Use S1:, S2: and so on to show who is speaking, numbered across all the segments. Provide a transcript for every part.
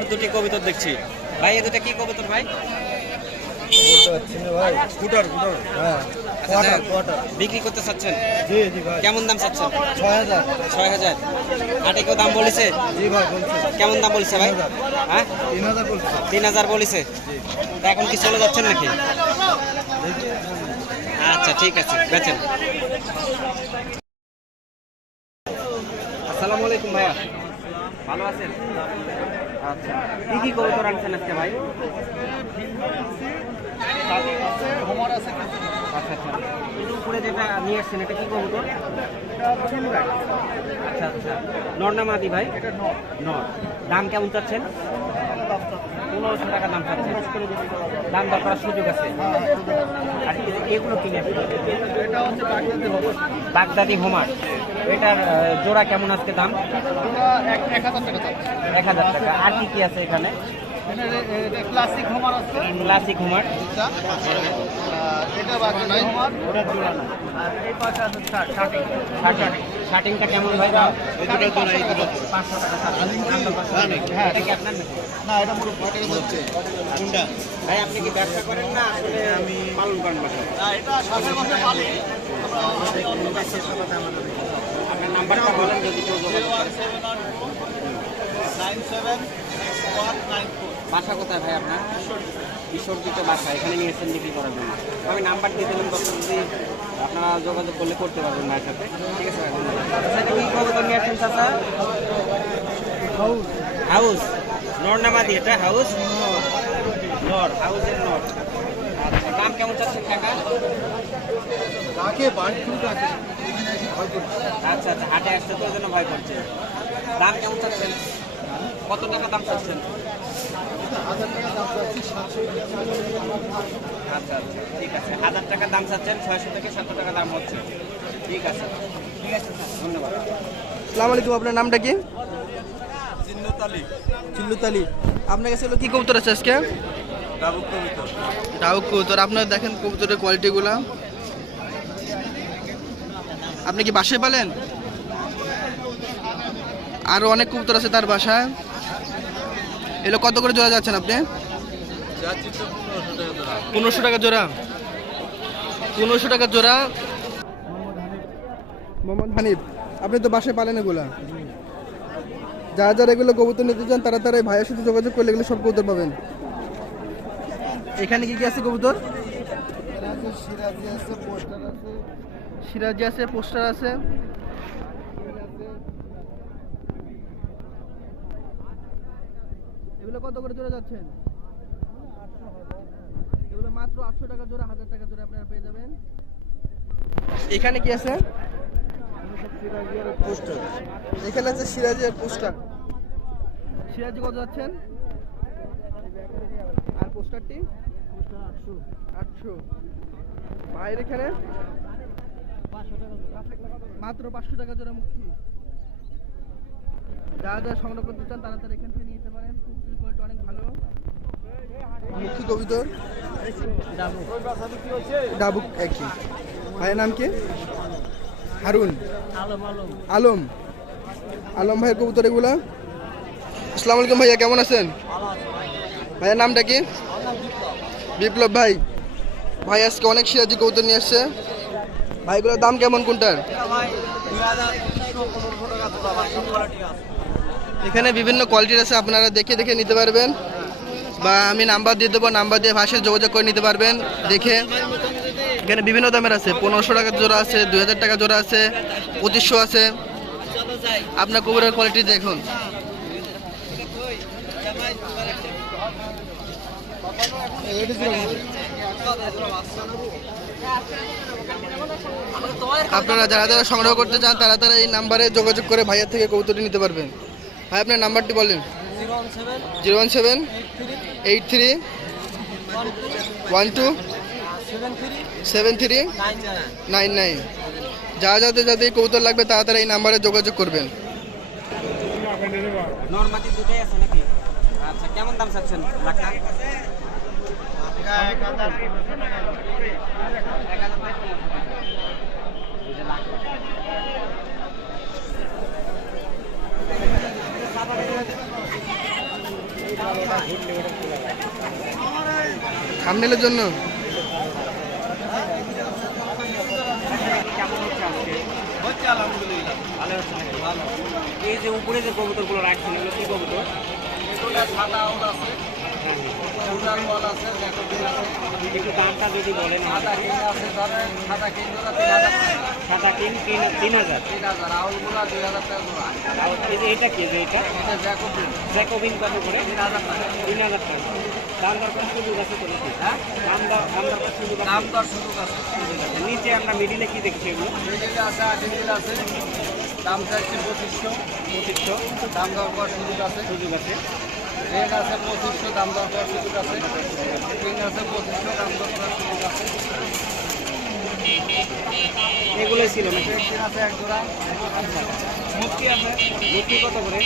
S1: সুন্দর দুটি কবিতর দেখছি। ভাই এ দুটা কি কবিতর ভাই?
S2: হ্যাঁ
S1: আচ্ছা, বিক্রি করতে চাচ্ছেন?
S2: জি জি ভাই।
S1: কেমন দাম চাচ্ছেন? হাটে কেউ দাম বলেছে?
S2: জি ভাই বলছি।
S1: কেমন দাম বলেছে ভাই? হ্যাঁ?
S2: তিন হাজার বলছি।
S1: বলেছে? তা এখন কি চলে যাচ্ছেন নাকি? আচ্ছা ঠিক আছে বেচেন। আসসালামু আলাইকুম ভাইয়া। ভালো আছেন? আচ্ছা। কি কি কবুতর আনছেন আজকে ভাই? আচ্ছা আচ্ছা। একটু উপরে যেটা নিয়ে আসছেন এটা কি কবুতর আচ্ছা আচ্ছা। নর ভাই? নর। দাম কেমন চাচ্ছেন? পনেরোশো টাকা দাম চাচ্ছেন। দাম দর করার সুযোগ আছে? আর এগুলো কিনে
S2: বাগদাদি
S1: হোমার এটার জোড়া কেমন আজকে দাম
S2: এক হাজার টাকা
S1: এক হাজার টাকা আর কি কি আছে এখানে
S2: ক্লাসিক হোমার আছে
S1: ক্লাসিক হোমার
S2: এটা আর এটা হোমার ওটা জোড়া না আর এই পাশে আছে শার্টিং
S1: শার্টিং শার্টিংটা কেমন ভাই পাঁচশো টাকা শার্টিং দাম দর করার সুযোগ আছে।
S2: হ্যাঁ।
S1: এটা কি আপনার
S2: না এটা পুরো ফাটে হচ্ছে কোনটা
S1: ভাই আপনি কি ব্যবসা করেন না আসলে আমি পালন করেন
S2: না এটা সামনের মাসে পালি
S1: আপনার নাম্বারটা বলেন যদি বাসা কোথায় ভাই আপনার? বিসর্জিত বাসা, এখানে নিয়েছেন বিক্রি করার জন্য। আমি নাম্বার দিয়ে দিলাম দর্শক যদি আপনারা যোগাযোগ করলে করতে পারবেন ভাইয়ের সাথে। ঠিক আছে আচ্ছা কি কবুতর নিয়ে হাউস। নর নামাদি এটা হাউস? নর, হাউসের নর। আচ্ছা দাম কেমন চাচ্ছেন কাকা?
S2: কাকে কাকে এখানে এসে ভয় করছে
S1: আচ্ছা আচ্ছা হাটে আসতে তো ওই জন্য ভয় করছে। দাম কেমন চাচ্ছেন? কত টাকা দাম চাচ্ছেন?
S2: হাজার টাকা দাম
S1: আচ্ছা আচ্ছা ঠিক আছে। হাজার টাকা দাম চাচ্ছেন ছয়শো থেকে সাতশো টাকা দাম হচ্ছে। ঠিক আছে। ঠিক আছে ধন্যবাদ।
S3: আলাইকুম আপনার নামটা কি? চিল্লুতালি আপনার কাছে হলো কি কবুতর আছে আজকে?
S2: ডাবুক
S3: কবুতর। আপনার দেখেন কবুতরের কোয়ালিটিগুলো আপনি কি বাসায় পালেন আরও অনেক কবুতর আছে তার বাসায়। এগুলো কত করে জোড়া যাচ্ছেন আপনি?
S2: পনেরোশো টাকা জোড়া।
S3: পনেরোশো টাকা জোড়া। পনেরোশো টাকা জোড়া মোহাম্মদ হানিফ আপনি তো বাসায় পালেন এগুলা। যারা যারা এগুলো কবুতর নিতে চান তারা তারা এই ভাইয়ের সাথে যোগাযোগ করলে এগুলো সব কবুতর পাবেন। এখানে কি কি আছে কবুতর?
S2: সিরাজি আছে, পোস্টার আছে।
S3: এগুলো কত করে জোড়া যাচ্ছেন? এগুলো মাত্র আটশো টাকা জোড়া, হাজার টাকা জোড়া আপনারা পেয়ে যাবেন। এখানে কি আছে? এখানে আছে সিরাজি আর পোস্টার। সিরাজি কত যাচ্ছেন? আর পোস্টারটি?
S2: আটশো।
S3: আটশো বাইরে এখানে? মাত্র পাঁচশো টাকা জোড়া মুখী যারা যারা সংগ্রহ করতে চান তারা তারা এখান থেকে নিয়ে যেতে পারেন। কুকুরের কোয়ালিটি অনেক ভালো। মুখী কবিতর? ডাবুক। একই। ভাইয়ের নাম কি? হারুন। আলম আলম। ভাইয়ের কবুতর এগুলা? আসসালামু আলাইকুম ভাইয়া কেমন আছেন? ভাইয়ের নামটা কি? বিপ্লব ভাই। ভাই আজকে অনেক সিরাজি কবুতর নিয়ে আসছে। ভাইগুলোর দাম কেমন কোনটার? এখানে বিভিন্ন কোয়ালিটির আছে, আপনারা দেখে দেখে নিতে পারবেন। বা আমি নাম্বার দিয়ে দেবো নাম্বার দিয়ে ভাষায় যোগাযোগ করে নিতে পারবেন, দেখে। এখানে বিভিন্ন দামের আছে, পনেরোশো টাকা জোড়া আছে, দুই হাজার টাকা জোড়া আছে, পঁচিশশো আছে। আপনার কবুরের কোয়ালিটি দেখুন। আপনারা যারা যারা সংগ্রহ করতে চান, তারা তারা এই নাম্বারে যোগাযোগ করে ভাইয়ার থেকে কবুতরটি নিতে পারবেন। ভাই, আপনার নাম্বারটি বলেন। Zero one seven, eight three one two, seven three nine nine. যা যাতে যাদের কবুতর লাগবে, তারা তারা এই নাম্বারে যোগাযোগ করবেন।
S1: আচ্ছা কেমন দাম চাচ্ছেন লাখটা এক হাজার এই যে লাখ টাকা।
S3: থামনেলের জন্য
S1: এই যে উপরে যে কবুতরগুলো রাখছেন এগুলো কি কবুতর
S2: সাদা আছে আছে জ্যাকোবিন আছে।
S1: একটু দামটা যদি বলেন।
S2: সাদা কিং আছে ধরেন সাদা কিং জোড়া তিন হাজার।
S1: সাদা তিন তিন তিন হাজার।
S2: তিন হাজার আউলগুলা দুই হাজার টাকা জোড়া
S1: আর এটা কি যে এটা?
S2: এটা জ্যাকোবিন।
S1: জ্যাকোবিন কত করে?
S2: তিন হাজার টাকা।
S1: তিন হাজার টাকা। দাম দর সুযোগ আছে তো নাকি
S2: হ্যাঁ?
S1: দাম দর দাম দর সুযোগ
S2: দাম দর সুযোগ আছে।
S1: নিচে আমরা মিডিলে কি দেখছি এগুলো?
S2: মিডিল আছে। দাম চাইছে পঁচিশশো।
S1: পঁচিশশো।
S2: দাম দর করার সুযোগ আছে।
S1: সুযোগ আছে।
S2: রেড আছে পঁচিশশো দাম দর করার সুযোগ আছে। কিং আছে পঁচিশশো দাম দর করার সুযোগ আছে।
S1: এগুলোই ছিল নাকি?
S2: আছে এক জোড়া। মুক্তি আছে।
S1: মুক্তি কত করে?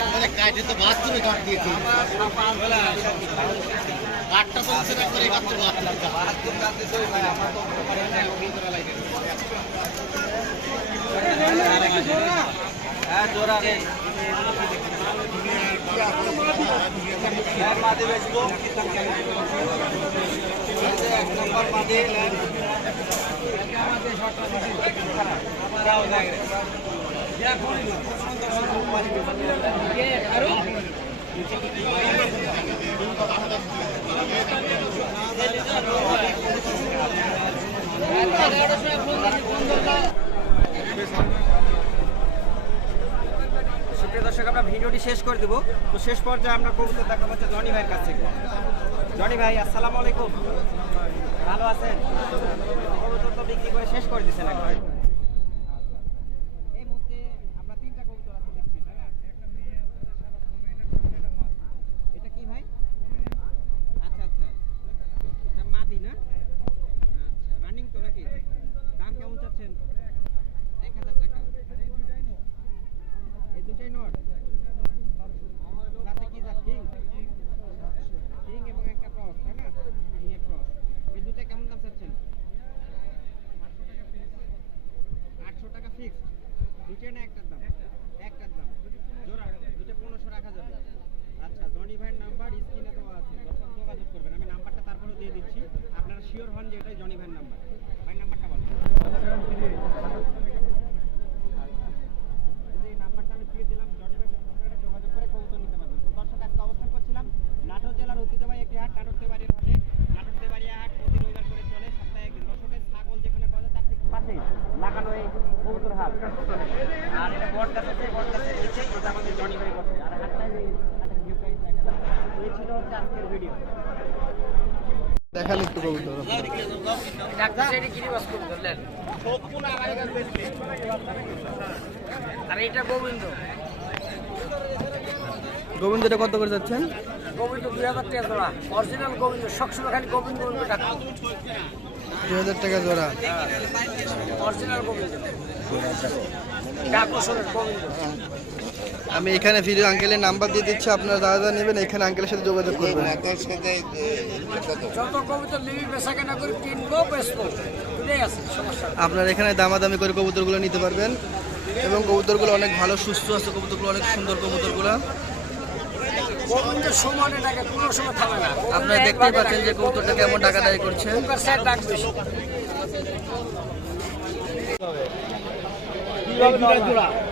S4: একবারে কাটে তো ভাত কাট দিয়েছি। কাঠটা তো হচ্ছে না করে কাটতে ভাত লাগা
S2: হ্যাঁ জোড়া রেড হ্যাঁ মাদি বেচবো এই যে এক নম্বর মাদি
S1: সুপ্রিয় দর্শক, আমরা ভিডিওটি শেষ করে দেবো। তো শেষ পর্যায়ে আমরা কবুতর দেখা হচ্ছে জনি ভাইয়ের কাছ থেকে। জনি ভাই, আসসালামু আলাইকুম। ভালো আছেন? কবুতর তো বিক্রি করে শেষ করে দিচ্ছেন একবার এই মুহূর্তে আমরা তিনটা কবুতর আছে দেখছি তাই না এটা কি ভাই আচ্ছা আচ্ছা এটা মাদি না আচ্ছা রানিং তো নাকি দাম কেমন চাচ্ছেন এক হাজার টাকা এই দুটাই নট যাতে কি জাত কিং কিং এবং একটা ক্রস তাই না কিং এর ক্রস এই দুটা কেমন দাম চাচ্ছেন আটশো টাকা ফিক্সড দুটাই না একটার দাম একটার দাম জোড়া দুটো পনেরোশো রাখা যাবে আচ্ছা জনি ভাইয়ের নাম্বার স্ক্রিনে দেওয়া আছে দর্শক যোগাযোগ করবেন আমি নাম্বারটা তারপরেও দিয়ে দিচ্ছি আপনারা শিওর হন যে এটাই জনি ভাইয়ের নাম্বার ভাই নাম্বারটা বলেন এই নাম্বারটা আমি দিয়ে দিলাম জনি ভাই আপনারা যোগাযোগ করে কবুতর নিতে পারবেন তো দর্শক আজকে অবস্থান করছিলাম নাটোর জেলার ঐতিহ্যবাহী একটি হাট নাটোর তেবাড়ির হাটে নাটোর তেবাড়িয়া হাট প্রতি রবিবার করে চলে সপ্তাহে একদিন দর্শকের ছাগল যেখানে পাওয়া যায় তার ঠিক পাশেই লাগানো এই কবুতর হাট আর এটা বট গাছ আছে বট গাছের নিচে এটা আমাদের জনি ভাই বসে আর হাটটা এই হাটের ভিউ পয়েন্ট দেখা যায় তো এই ছিল হচ্ছে আজকের ভিডিও
S3: দেখান একটু কবুতর
S1: ডাক্তার এটা গিরিবাস করে ধরলেন
S3: গোবিন্দটা কত করে যাচ্ছেন?
S1: গোবিন্দ দুই হাজার টাকা জোড়া। অরিজিনাল গোবিন্দ। সবসময় খালি গোবিন্দ গোবিন্দ ডাকা
S3: দুই হাজার টাকা জোড়া
S1: অরিজিনাল গোবিন্দ গোবিন্দ।
S3: আমি এখানে ভিডিও আঙ্কেলের নাম্বার দিয়ে দিচ্ছি আপনারা যা নেবেন এখানে আঙ্কেলের সাথে যোগাযোগ করবেন।
S1: যত কবিতা লিবি বেচা করে কিনবো বেচবো। দুটাই আছে সমস্যা।
S3: আপনারা এখানে দামাদামি করে কবুতরগুলো নিতে পারবেন। এবং কবুতরগুলো অনেক ভালো সুস্থ আছে কবুতরগুলো অনেক সুন্দর কবুতরগুলো। আপনারা দেখতেই পাচ্ছেন যে কবুতরটা কেমন টাকা দায়ী করছে।
S2: জড়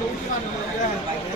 S2: đúng chứ
S1: anh